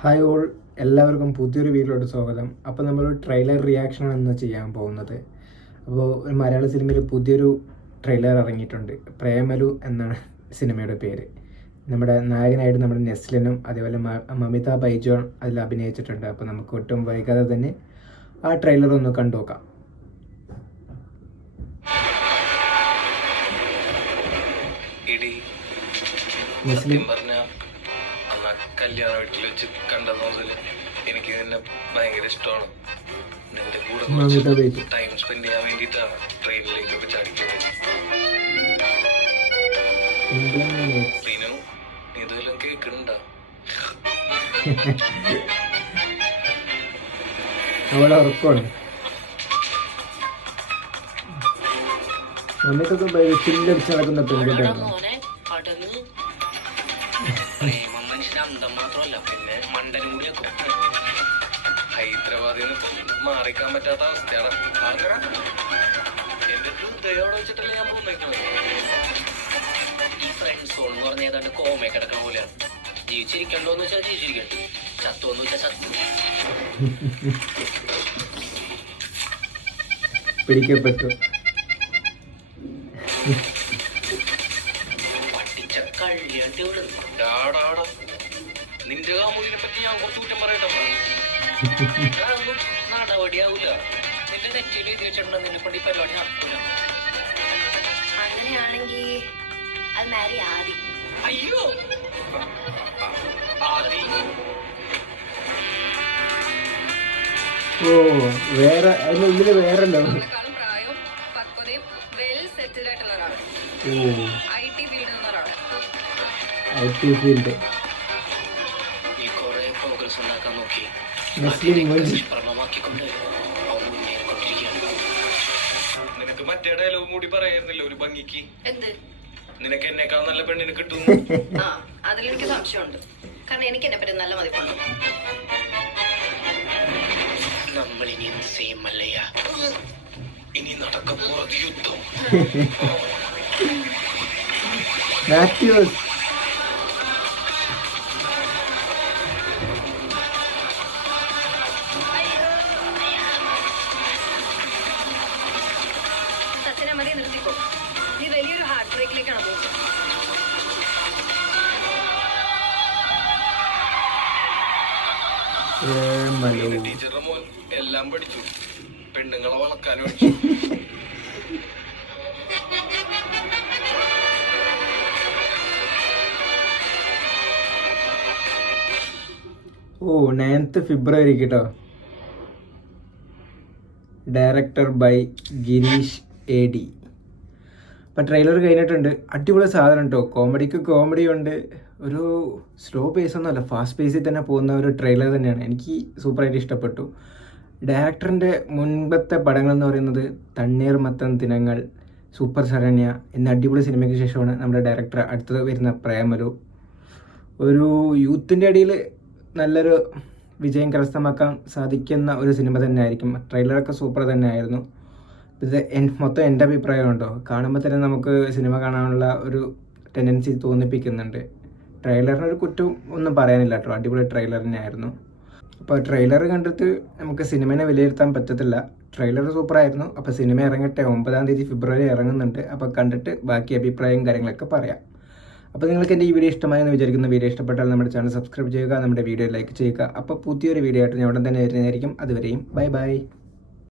Hi all, എല്ലാവർക്കും പുതിയൊരു വീഡിയോയിലോട്ട് സ്വാഗതം. അപ്പോൾ നമ്മൾ ട്രെയിലർ റിയാക്ഷനാണ് ഇന്ന് ചെയ്യാൻ പോകുന്നത്. അപ്പോൾ ഒരു മലയാള സിനിമയിൽ പുതിയൊരു ട്രെയിലർ ഇറങ്ങിയിട്ടുണ്ട്. പ്രേമലു എന്നാണ് സിനിമയുടെ പേര്. നമ്മുടെ നായകനായിട്ട് നമ്മുടെ നെസ്ലിനും അതേപോലെ മമിത ബൈജോൺ അതിൽ അഭിനയിച്ചിട്ടുണ്ട്. അപ്പോൾ നമുക്ക് ഒട്ടും വൈകാതെ തന്നെ ആ ട്രെയിലർ ഒന്ന് കണ്ടു നോക്കാം. നെസ്ലിൻ കല്യാണ വീട്ടിൽ വെച്ച് കണ്ടത് മുതൽ എനിക്ക് നിന്നെ ഭയങ്കര ഇഷ്ടമാണ്. നിന്റെ കൂടെ ടൈം സ്പെൻഡ് ചെയ്യാൻ വേണ്ടിയിട്ടാണ് ട്രെയിനിലേക്കൊക്കെ ചാടിക്കുന്നത്. റീനു, നീ ഇതെല്ലാം കേൾക്കണ്ട. അവളെ ഉറപ്പാണ്. നമുക്കൊക്കെ ചില്ലടിച്ച് നടക്കുന്ന പെൺകുട്ടിയാണ്. മനുഷ്യന്റെ മാത്രമല്ല, പിന്നെ മണ്ടനും കൂടി ഹൈദരാബാദിൽ നിന്ന് മാറിക്കാൻ പറ്റാത്ത അവസ്ഥയാണ്. എന്റെ ഹൃദയോടെ വെച്ചിട്ടല്ലേ ഞാൻ പോകുന്നത്. ഈ ഫ്രണ്ട് സോൺ എന്ന് പറഞ്ഞ ഏതാണ്ട് കോമയെ കിടക്കണ പോലെയാണ്. ജീവിച്ചിരിക്കണ്ടോന്ന് വെച്ചാൽ ജീവിച്ചിരിക്കണ്ടു, ചത്തോന്ന് വെച്ചാൽ ചത്തു. പിടിക്കപ്പെട്ടു. പഠിച്ച കള്ളിയാട്ടി നിന്റെ കാമുകിനെ പറ്റി ഞാൻ കുറച്ച് കുറ്റം പറയട്ടോ. നടപടിയാവൂല. നിന്റെ നെറ്റിയിൽ എഴുതി വെച്ചിട്ടുണ്ടോ നിന്നെ കൊണ്ട് ഈ പരിപാടി നടക്കൂല. അങ്ങനെയാണെങ്കിൽ അത് മാരി ആദി. അയ്യോ, ആദി ഓ, വേറെ അതിന്റെ ഉള്ളില് വേറെ പ്രായം പക്വതയും വെൽ സെറ്റിൽഡ് ആയിട്ടുള്ള ഒരാള്. IT ഫീൽഡിൽ നിന്ന ഒരാള്. IT field. ഈ കുറെ പ്രോഗ്രസ് ഉണ്ടാക്കാൻ നോക്കി നിനക്ക് മറ്റേ ഡയലോഗ് കൂടി പറയായിരുന്നില്ല ഒരു ഭംഗിക്ക്. എന്ത്? നിനക്ക് എന്നെക്കാൾ നല്ല പെണ്ണിനെ കിട്ടും. അതിലെനിക്ക് സംശയമുണ്ട്. കാരണം എനിക്ക് എന്നെ പറ്റി നല്ല മതിപ്പുണ്ട്. നമ്മൾ ഇനി എന്ത് ചെയ്യും മല്ലയ്യ? ഇനി നടക്കാൻ പോறது യുദ്ധം. മാത്യൂസ് മതി, നിർത്തിക്കോ. നീ വലിയൊരു ഹാർട്ട് ബ്രേക്കിലേക്കാണ് പോകുന്നത്. ടീച്ചറുടെ മോൻ എല്ലാം പഠിച്ചു, പെണ്ണുങ്ങളെ വളക്കാനും പഠിച്ചു. ഓ, 9th ഫെബ്രുവരി കേട്ടോ. Director by Girish AD. അപ്പം ട്രെയിലർ കഴിഞ്ഞിട്ടുണ്ട്. അടിപൊളി സാധനം കേട്ടോ. കോമഡിക്ക് കോമഡി ഉണ്ട്. ഒരു സ്ലോ പേസ് ഒന്നുമല്ല, ഫാസ്റ്റ് പേസിൽ തന്നെ പോകുന്ന ഒരു ട്രെയിലർ തന്നെയാണ്. എനിക്ക് സൂപ്പറായിട്ട് ഇഷ്ടപ്പെട്ടു. ഡയറക്ടറിൻ്റെ മുൻപത്തെ പടങ്ങൾ എന്ന് പറയുന്നത് തണ്ണീർമത്തൻ ദിനങ്ങൾ, സൂപ്പർ ശരണ്യ എന്ന അടിപൊളി സിനിമയ്ക്ക് ശേഷമാണ് നമ്മുടെ ഡയറക്ടർ അടുത്തത് വരുന്ന പ്രേമലു. ഒരു യൂത്തിൻ്റെ ഇടയിൽ നല്ലൊരു വിജയം കരസ്ഥമാക്കാൻ സാധിക്കുന്ന ഒരു സിനിമ തന്നെ ആയിരിക്കും. ട്രെയിലറൊക്കെ സൂപ്പർ തന്നെ ആയിരുന്നു. ഇത് മൊത്തം എൻ്റെ അഭിപ്രായം ഉണ്ടോ, കാണുമ്പോൾ തന്നെ നമുക്ക് സിനിമ കാണാനുള്ള ഒരു ടെൻഡൻസി തോന്നിപ്പിക്കുന്നുണ്ട്. ട്രെയിലറിനൊരു കുറ്റവും ഒന്നും പറയാനില്ല കേട്ടോ. അടിപൊളി ട്രെയിലർ തന്നെയായിരുന്നു. അപ്പോൾ ട്രെയിലർ കണ്ടിട്ട് നമുക്ക് സിനിമയെ വിലയിരുത്താൻ പറ്റത്തില്ല. ട്രെയിലർ സൂപ്പറായിരുന്നു. അപ്പോൾ സിനിമ ഇറങ്ങട്ടെ, 9 ഫെബ്രുവരി ഇറങ്ങുന്നുണ്ട്. അപ്പോൾ കണ്ടിട്ട് ബാക്കി അഭിപ്രായവും കാര്യങ്ങളൊക്കെ പറയാം. അപ്പോൾ നിങ്ങൾക്ക് എൻ്റെ ഈ വീഡിയോ ഇഷ്ടമായെന്ന് വിചാരിക്കുന്ന. വീഡിയോ ഇഷ്ടപ്പെട്ടാൽ നമ്മുടെ ചാനൽ സബ്സ്ക്രൈബ് ചെയ്യുക, നമ്മുടെ വീഡിയോ ലൈക്ക് ചെയ്യുക. അപ്പോൾ പുതിയൊരു വീഡിയോ ആയിട്ട് ഞാൻ ഉടൻ തന്നെ വരുന്നതായിരിക്കും. അതുവരെയും ബൈ ബൈ.